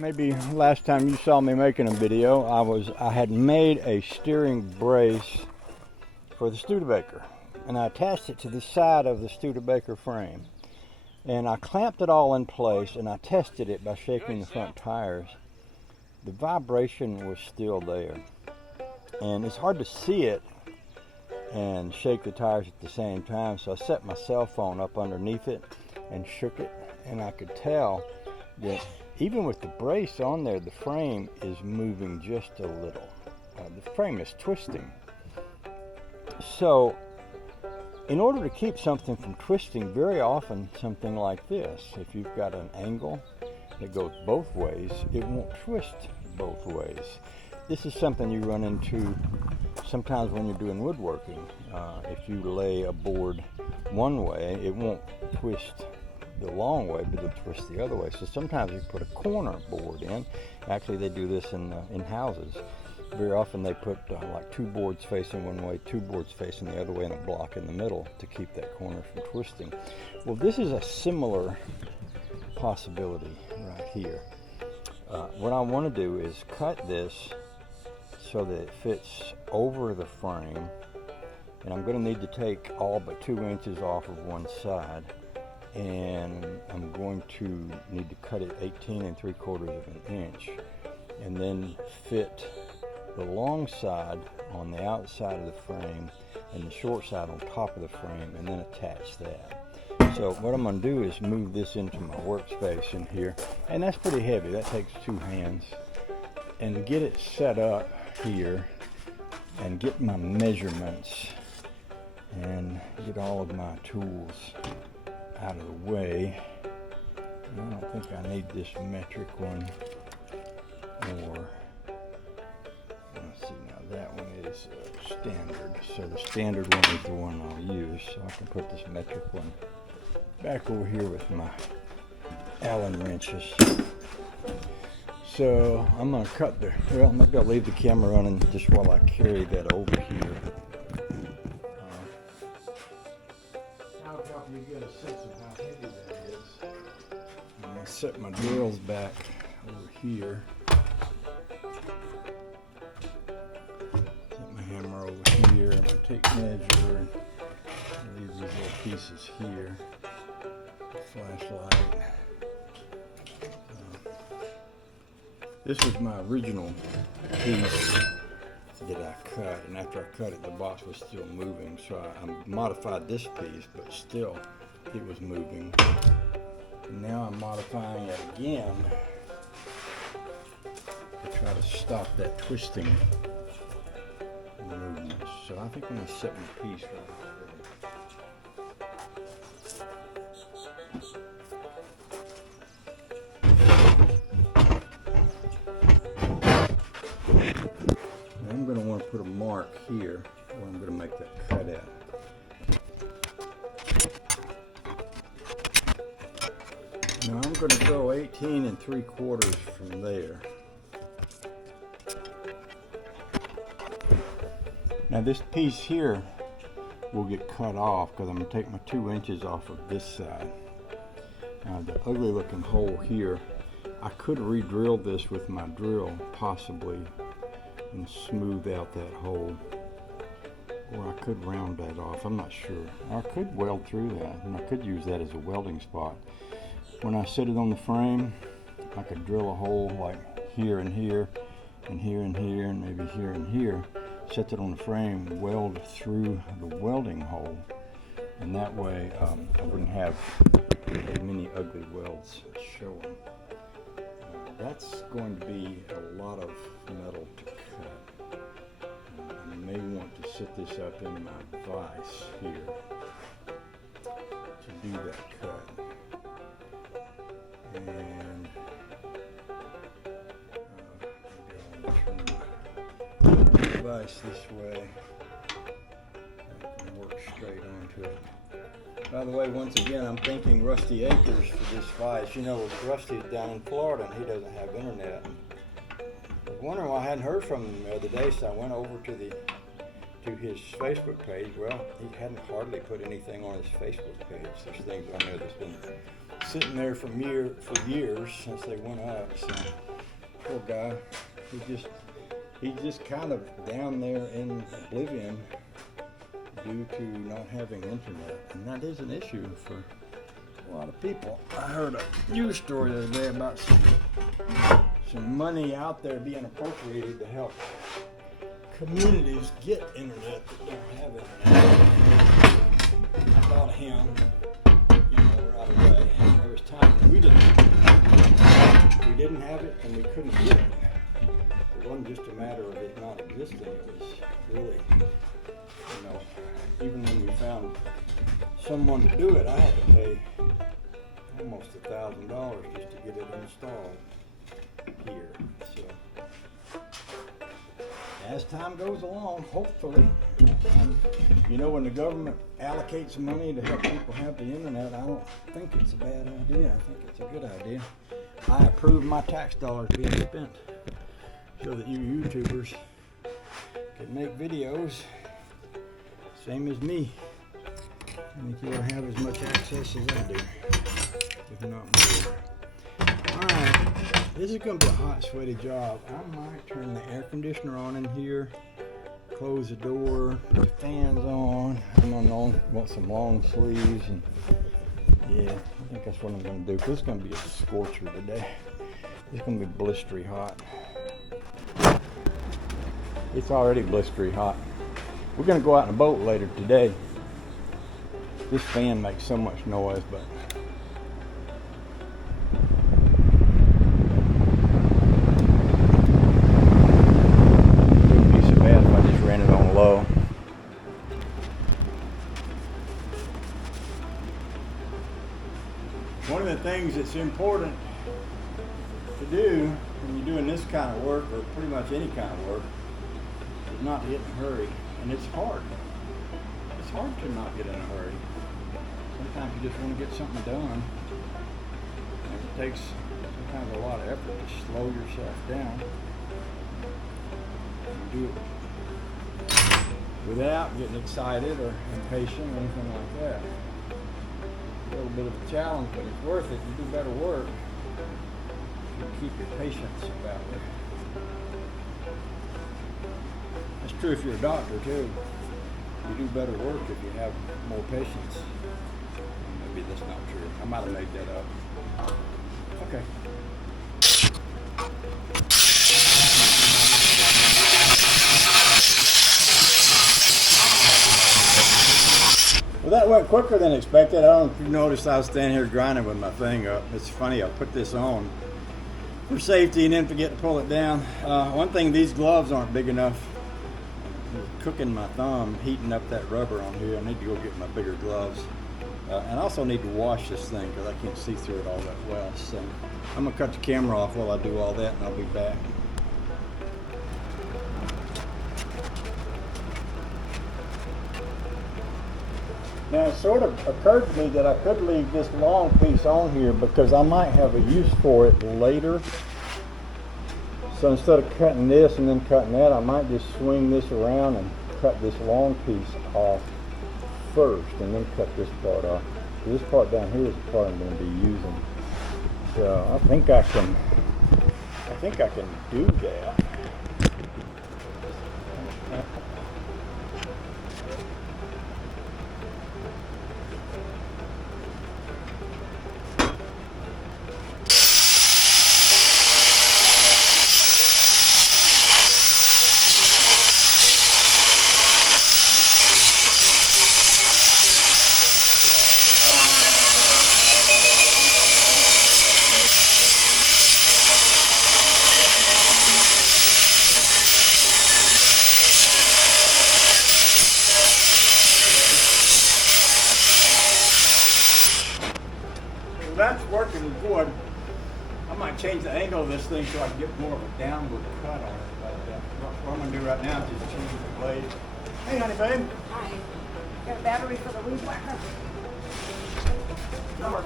maybe last time you saw me making a video, I had made a steering brace for the Studebaker, and I attached it to the side of the Studebaker frame, and I clamped it all in place, and I tested it by shaking the front tires. The vibration was still there, and it's hard to see it and shake the tires at the same time, so I set my cell phone up underneath it and shook it, and I could tell that even with the brace on there, the frame is moving just a little. The frame is twisting. So in order to keep something from twisting, very often something like this, if you've got an angle that goes both ways, it won't twist both ways. This is something you run into sometimes when you're doing woodworking. If you lay a board one way, it won't twist the long way, but it'll twist the other way. So sometimes you put a corner board in. Actually, they do this in houses. Very often they put like two boards facing one way, two boards facing the other way, and a block in the middle to keep that corner from twisting. Well, this is a similar possibility right here. What I want to do is cut this so that it fits over the frame, and I'm going to need to take all but 2 inches off of one side, and I'm going to need to cut it 18 3/4 of an inch, and then fit the long side on the outside of the frame and the short side on top of the frame, and then attach that. So what I'm going to do is move this into my workspace in here, and that's pretty heavy, that takes 2 hands, and get it set up here and get my measurements and get all of my tools out of the way. I don't think I need this metric one, or let's see, now that one is standard, so the standard one is the one I'll use. So I can put this metric one back over here with my Allen wrenches. So I'm going to cut well, maybe I'll leave the camera running just while I carry that over here. I'll help you get a sense of how heavy that is. I'm going to set my drills back over here. Set my hammer over here. I'm going to take measure and leave these little pieces here. Flashlight. This was my original piece that I cut, and after I cut it, the box was still moving, so I modified this piece, but still it was moving. And now I'm modifying it again to try to stop that twisting movement. So I think I'm going to set my piece right there. I'm going to want to put a mark here where I'm going to make that cut at. Now I'm going to go 18 3/4 from there. Now this piece here will get cut off because I'm going to take my 2 inches off of this side. Now the ugly looking hole here, I could re-drill this with my drill possibly and smooth out that hole, or I could round that off, I'm not sure. Or I could weld through that, and I could use that as a welding spot. When I set it on the frame, I could drill a hole like here and here, and here and here, and maybe here and here, set it on the frame, weld through the welding hole, and that way I wouldn't have as many ugly welds showing. That's going to be a lot of metal to cut. I may want to set this up in my vise here to do that cut. And maybe I'll turn my vise this way. I can work straight onto it. By the way, once again, I'm thanking Rusty Acres for this vise. You know, Rusty's down in Florida and he doesn't have internet. I was wondering why I hadn't heard from him the other day, so I went over to his Facebook page. Well, he hadn't hardly put anything on his Facebook page. There's things on there that's been sitting there for years since they went up. So poor guy, he's just kind of down there in oblivion due to not having internet, and that is an issue for a lot of people. I heard a news story the other day about some money out there being appropriated to help communities get internet that don't have internet. I thought of him, right away. And there was time when we didn't have it and we couldn't get it. It wasn't just a matter of it not existing. It was really, even when we found someone to do it, I had to pay almost $1,000 just to get it installed here. So as time goes along, hopefully, when the government allocates money to help people have the internet, I don't think it's a bad idea. I think it's a good idea. I approve my tax dollars being spent so that you YouTubers can make videos same as me. I think you'll have as much access as I do, if not more. Alright, this is going to be a hot, sweaty job. I might turn the air conditioner on in here, close the door, put the fans on. I'm going to want some long sleeves, and yeah, I think that's what I'm going to do, because it's going to be a scorcher today. It's going to be blistery hot. It's already blistery hot. We're going to go out in a boat later today. This fan makes so much noise, but it wouldn't be so bad if I just ran it on low. One of the things that's important to do when you're doing this kind of work, or pretty much any kind of work, is not to get in a hurry. And it's hard. It's hard to not get in a hurry. Sometimes you just want to get something done. And it takes sometimes a lot of effort to slow yourself down. And do it without getting excited or impatient or anything like that. A little bit of a challenge, but it's worth it. You do better work if you keep your patience about it. That's true if you're a doctor too. You do better work if you have more patience. Maybe that's not true. I might have made that up. Okay. Well, that went quicker than expected. I don't know if you noticed I was standing here grinding with my thing up. It's funny, I put this on for safety and then forget to pull it down. One thing, these gloves aren't big enough. I'm cooking my thumb, heating up that rubber on here. I need to go get my bigger gloves. And I also need to wash this thing because I can't see through it all that well. So I'm going to cut the camera off while I do all that, and I'll be back. Now, it sort of occurred to me that I could leave this long piece on here because I might have a use for it later. So instead of cutting this and then cutting that, I might just swing this around and cut this long piece off first and then cut this part off. So this part down here is the part I'm going to be using. So I think I can do that. That's working good. I might change the angle of this thing so I can get more of a downward cut on it. But what I'm going to do right now is just change the blade. Hey, honey, babe. Hi. Got a battery for the weed whacker. Number.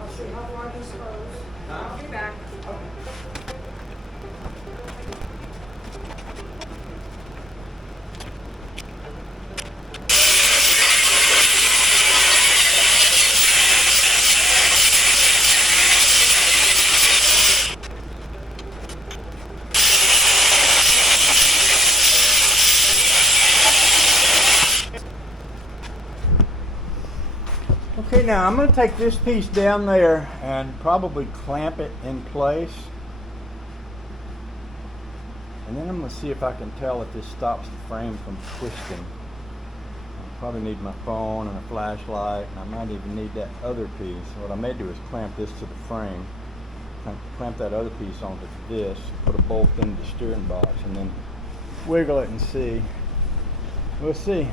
I'll see how far this goes. I'll be back. Okay, now I'm going to take this piece down there and probably clamp it in place. And then I'm going to see if I can tell if this stops the frame from twisting. I'll probably need my phone and a flashlight, and I might even need that other piece. What I may do is clamp this to the frame, clamp that other piece onto this, put a bolt into the steering box, and then wiggle it and see. We'll see.